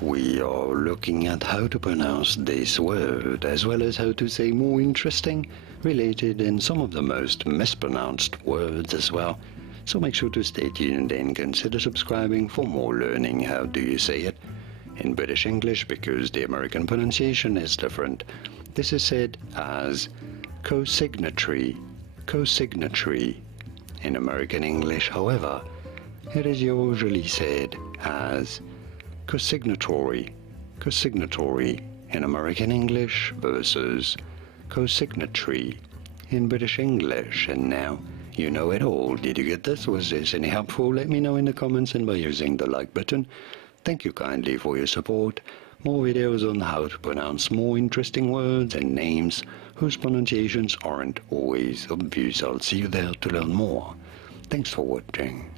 we are looking at how to pronounce this word, as well as how to say more interesting, related, and some of the most mispronounced words as well. So make sure to stay tuned and consider subscribing for more learning how do you say it in British English, because the American pronunciation is different. This is said as cosignatory, cosignatory. In American English, however, it is usually said as cosignatory, cosignatory in American English versus cosignatory in British English. And now you know it all. Did you get this? Was this any helpful? Let me know in the comments and by using the like button. Thank you kindly for your support. More videos on how to pronounce more interesting words and names whose pronunciations aren't always obvious. I'll see you there to learn more. Thanks for watching.